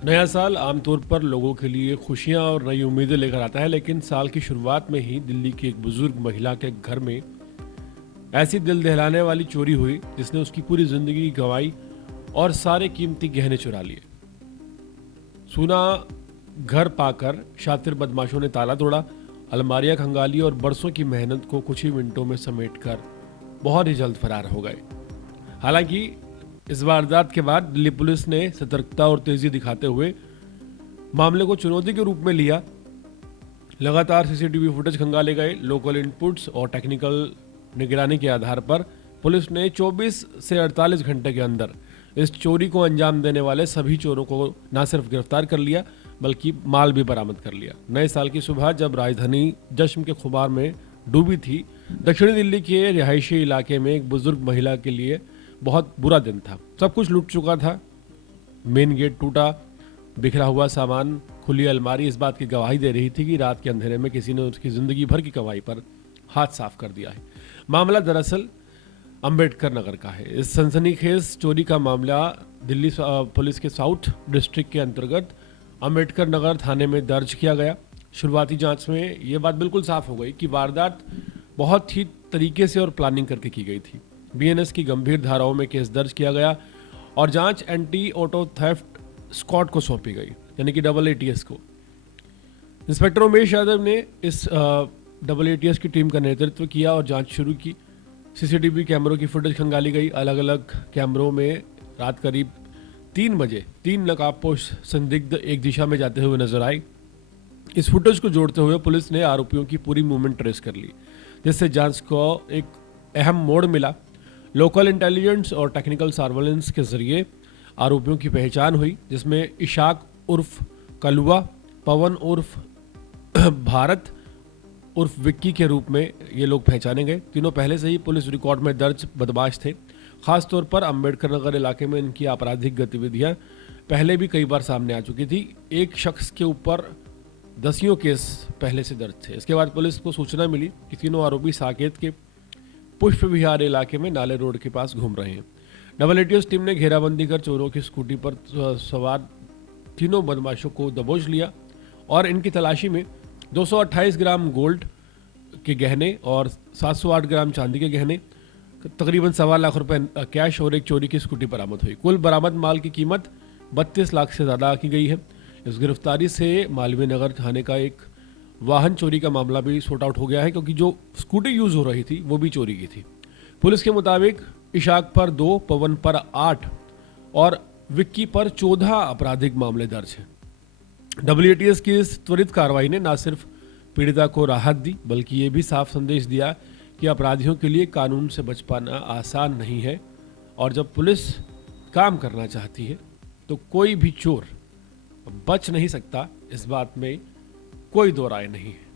नया साल आमतौर पर लोगों के लिए खुशियां और नई उम्मीदें लेकर आता है, लेकिन साल की शुरुआत में ही दिल्ली की एक बुजुर्ग महिला के घर में ऐसी दिल दहलाने वाली चोरी हुई जिसने उसकी पूरी जिंदगी गंवाई और सारे कीमती गहने चुरा लिए। सूना घर पाकर शातिर बदमाशों ने ताला तोड़ा, अलमारियां खंगाली और बरसों की मेहनत को कुछ ही मिनटों में समेटकर बहुत ही जल्द फरार हो गए। हालांकि इस वारदात के बाद दिल्ली पुलिस ने सतर्कता और तेजी दिखाते हुए मामले को चुनौती के रूप में लिया। लगातार सीसीटीवी फुटेज खंगाले गए। लोकल इनपुट्स और टेक्निकल निगरानी के आधार पर पुलिस ने 24 से 48 घंटे के अंदर इस चोरी को अंजाम देने वाले सभी चोरों को न सिर्फ गिरफ्तार कर लिया बल्कि माल भी बरामद कर लिया। नए साल की सुबह जब राजधानी जश्न के खुमार में डूबी थी, दक्षिणी दिल्ली के रिहायशी इलाके में एक बुजुर्ग महिला के लिए बहुत बुरा दिन था। सब कुछ लूट चुका था। मेन गेट टूटा, बिखरा हुआ सामान, खुली अलमारी इस बात की गवाही दे रही थी कि रात के अंधेरे में किसी ने उसकी जिंदगी भर की कमाई पर हाथ साफ कर दिया है। मामला दरअसल अंबेडकर नगर का है। इस सनसनीखेज चोरी का मामला दिल्ली पुलिस के साउथ डिस्ट्रिक्ट के अंतर्गत अंबेडकर नगर थाने में दर्ज किया गया। शुरुआती जांच में ये बात बिल्कुल साफ हो गई कि वारदात बहुत ही तरीके से और प्लानिंग करके की गई थी। बीएनएस की गंभीर धाराओं में केस दर्ज किया गया और जांच एंटी ऑटो थेफ्ट स्क्वाड को सौंपी गई, यानी कि AATS को। इंस्पेक्टर उमेश यादव ने इस AATS की टीम का नेतृत्व किया और जांच शुरू की। सीसीटीवी कैमरों की फुटेज खंगाली गई। अलग अलग कैमरों में रात करीब 3 बजे 3 नकाबपोश संदिग्ध एक दिशा में जाते हुए नजर आए। इस फुटेज को जोड़ते हुए पुलिस ने आरोपियों की पूरी मूवमेंट ट्रेस कर ली, जिससे जांच को एक अहम मोड़ मिला। लोकल इंटेलिजेंस और टेक्निकल सर्वेलेंस के जरिए आरोपियों की पहचान हुई, जिसमें इशाक उर्फ कलुआ, पवन उर्फ भारत उर्फ विक्की के रूप में ये लोग पहचाने गए। तीनों पहले से ही पुलिस रिकॉर्ड में दर्ज बदमाश थे। खासतौर पर अंबेडकर नगर इलाके में इनकी आपराधिक गतिविधियां पहले भी कई बार सामने आ चुकी थी। एक शख्स के ऊपर दसियों केस पहले से दर्ज थे। इसके बाद पुलिस को सूचना मिली कि तीनों आरोपी साकेत के पुष्प विहार इलाके में नाले रोड के पास घूम रहे हैं। AATS टीम ने घेराबंदी कर चोरों की स्कूटी पर सवार तीनों बदमाशों को दबोच लिया और इनकी तलाशी में 228 ग्राम गोल्ड के गहने और 708 ग्राम चांदी के गहने, तकरीबन 1.25 लाख रुपए कैश और एक चोरी की स्कूटी बरामद हुई। कुल बरामद माल की कीमत 32 लाख से ज़्यादा आकी गई है। इस गिरफ्तारी से मालवीय नगर थाने का एक वाहन चोरी का मामला भी सॉर्ट आउट हो गया है, क्योंकि जो स्कूटी यूज हो रही थी वो भी चोरी की थी। पुलिस के मुताबिक इशाक पर 2, पवन पर 8 और विक्की पर 14 आपराधिक मामले दर्ज हैं। AATS की इस त्वरित कार्रवाई ने न सिर्फ पीड़िता को राहत दी, बल्कि ये भी साफ संदेश दिया कि अपराधियों के लिए कानून से बच पाना आसान नहीं है और जब पुलिस काम करना चाहती है तो कोई भी चोर बच नहीं सकता। इस बात में कोई दो राय नहीं है।